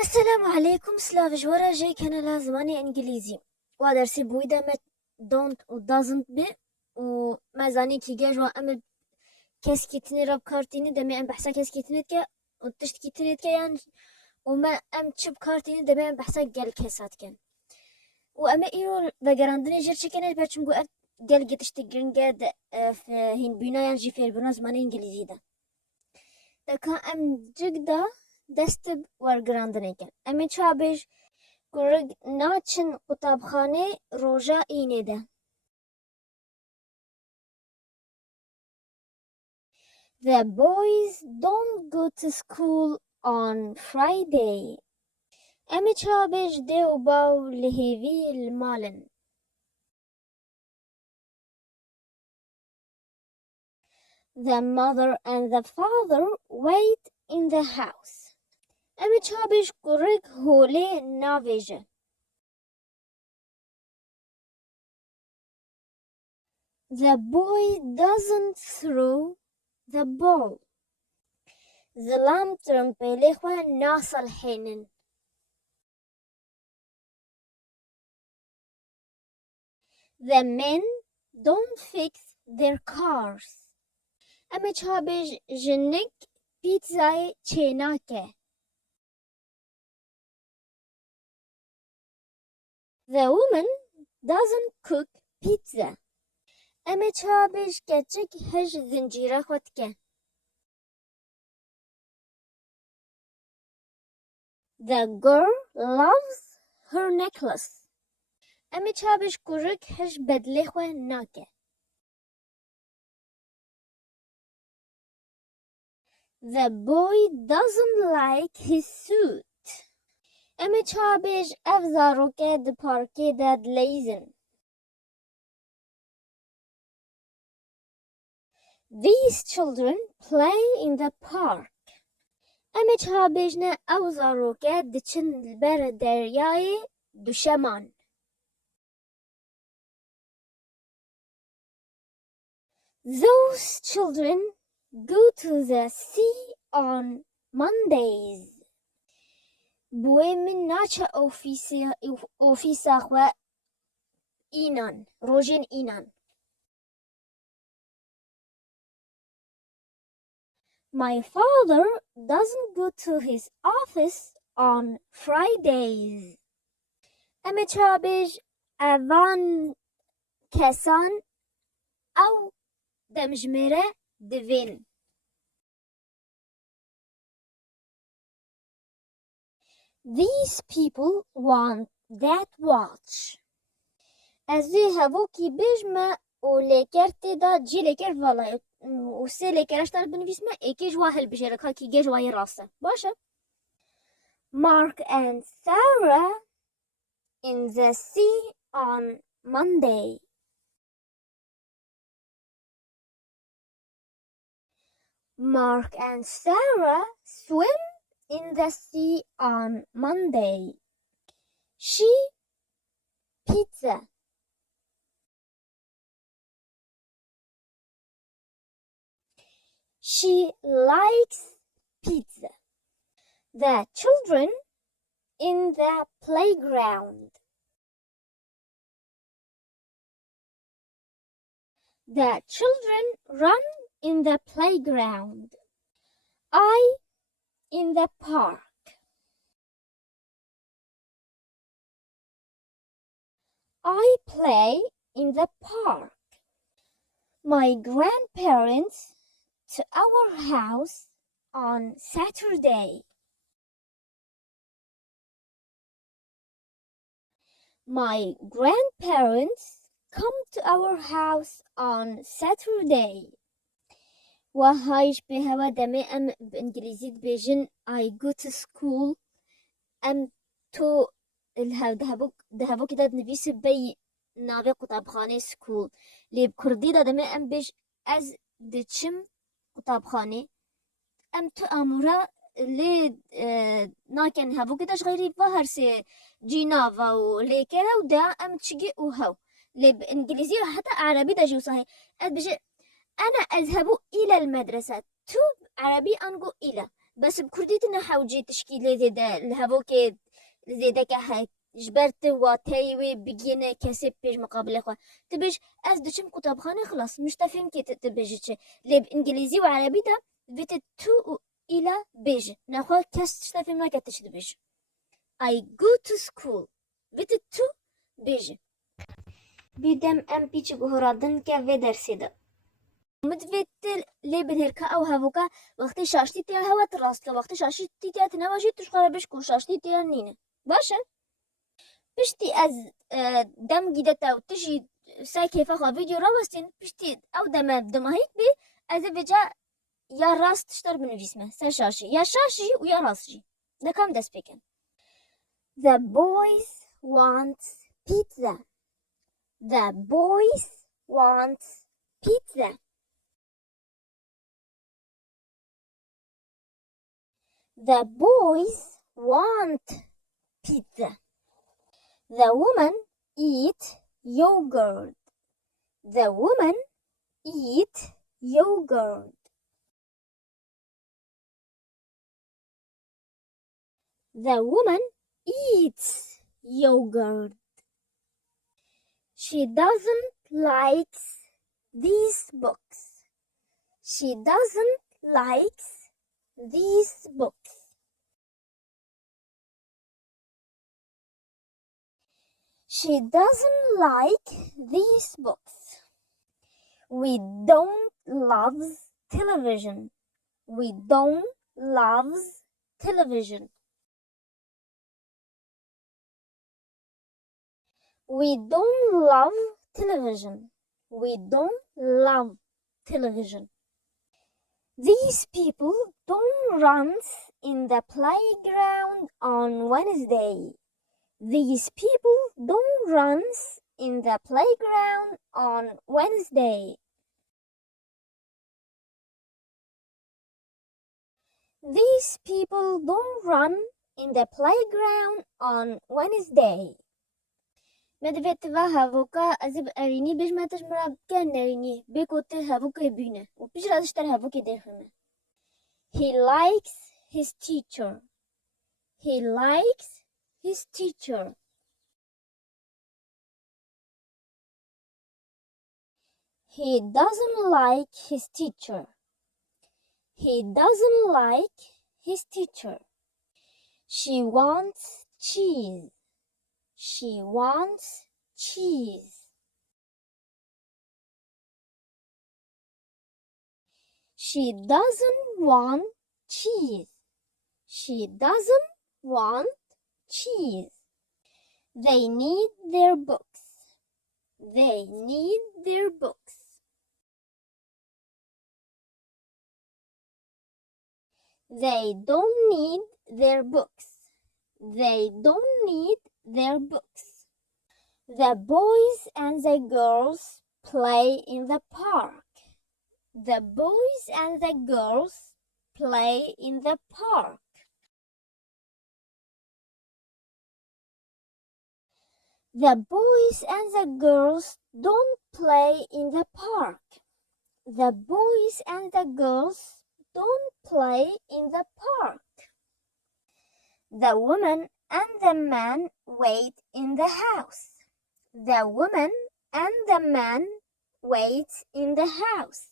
السلام عليكم سلاف جوارا جاي كنala زماني انجليزي ودرسي بويدا ما don't و doesn't be و ما زاني كي جاجوا ام كاس كيتني راب كارتيني دمي ام بحسا كاس كيتني كا وتشتكي تني كا يعني وما ام تشب كارتيني دمي ام بحسا قال كاسات كان واما ايرو فاجراندني جرشي كان باتشم قو قال جتشتي جرنجاد في هين بينا يعني جي في بنا زماني انجليزي دا كان ام جگدا دست ورگراندنه کن. امی چابش گرگ ناچن کتابخانه روژا اینه ده. The boys don't go to school on Friday. امی چابش دیو باو لهیوی المالن. The mother and the father wait in the house. امی چابش گرگ هوله ناویجه. The boy doesn't throw the ball. The lamb ترمبيليخوا ناصل حينن. The men don't fix their cars. امی چابش جنگ پیتزای چیناکه. The woman doesn't cook pizza. امی چابش کچک هج زنجیره خود که. The girl loves her necklace. امی چابش کرک هج بدلی خو ناکه. The boy doesn't like his suit. امی چابش اف زاروکه د پارکی داد لیزن. These children play in the park. امی چابش نه او زاروکه دچن بر دریای دوشمان. Those children go to the sea on Mondays. بوی من ناچه اوفیسا خوا اینان روژن اینان. My father doesn't go to his office on Fridays. امی چابش اوان کسان او دمجمره دوین. These people want that watch. از هوا کی بجمع و لیکرتی دا جی لیکر والای و سه لیکرش دار بنویسمه ایکی جواهل بجرک ها کی گه جوای راسته باشه. Mark and Sarah in the sea on Monday. Mark and Sarah swim in the sea on Monday. She pizza. She likes pizza. The children in the playground. The children run in the playground. I in the park. I play in the park. My grandparents to our house on Saturday. My grandparents come to our house on Saturday. وهايش بهوا دمي ام بانجليزي بيجن I go to school ام تو دهبو كده نبيس بي نابي قطابخانه سكول لي بكردي دا دمي ام بيج از دچم قطابخانه ام تو امورا لي ناكن هبو كده غيري فهرسي جينافا وليكرا ودا ام تشجي وهو لي بانجليزي حتى عربي دا جو صحيح اد بيجي أنا أذهب إلى المدرسة. تو عربي أنقو إلى بس بكرديتنا حوجي تشكيل زيدا الهبوكي زيدا كهك جبرت واتايوي بجينا كسب بيج مقابل اخوة تبيج از دشم كتاب خانه خلاص مش تفهم كي تبيج لي بانجليزي وعربي ده بيت تو الى بيج ناخو كاس تفهم ما كتش تبيج I go to school بيت تو بيج بيدم ام بيج بهرادن كافي درسي ده مدفت لي بنهركا او هاوكا وقتی شاشتی تیا هوا تراست که وقتی شاشتی تیا تنواجی توش خرابش بشكو شاشتی تیا نینه باشه پشتی از دم گیدتا و تجي ساي كيف اخوة فيديو روستين پشتی او دمهيك بي از بجا يا راست تشتر بنویسمه سر شاشي يا شاشي و يا راستجي ده كام despêkê The boys want pizza The boys want pizza The boys want pizza. The woman eat yogurt. The woman eat yogurt. The woman eats yogurt. She doesn't like these books. She doesn't like these books. She doesn't like these books. We don't love television. We don't love television. We don't love television. We don't love television. These people don't run in the playground on Wednesday. These people don't run in the playground on Wednesday. These people don't run in the playground on Wednesday. مدفت هاوكا أزب أريني بيج ما تجمع كان نريني بيكوت هاوكا يبينه وبيج رادش تر هاوكا يدخلنا. He likes his teacher. He likes his teacher. He doesn't like his teacher. He doesn't like his teacher. She wants cheese. She wants cheese. She doesn't want cheese. She doesn't want cheese. They need their books. They need their books. They don't need their books. They don't need their books. The boys and the girls play in the park. The boys and the girls play in the park. The boys and the girls don't play in the park. The boys and the girls don't play in the park. The woman and the man wait in the house. The woman and the man wait in the house.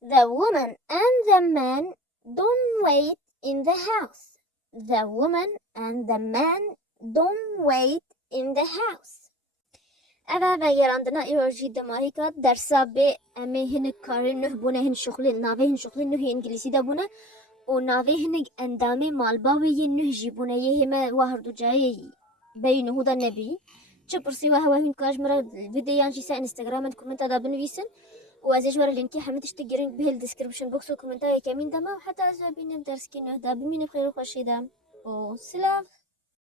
The woman and the man don't wait in the house. The woman and the man don't wait in the house. أبا Vegerandin إيروجي دماهيكا درسا بي أمي هن كارين نه بونه هن شغل ناوي هن شغل نه إنجليزي دا بونه وناوي هن أندامي مالباوي نه جيبونه يهما واحد جاي بينه هذا النبي چپرسی و هوا هن کاج مرا فيديو جيسا انستغرام كومنتا دا بنويسن وازيج مرا لينكي حمدش تجرين به الديسكريبشن بوكس وكومنتا كمين دما وحتى أزوا بينم درس كينه دا بمين بخير وخوشي دا وسلام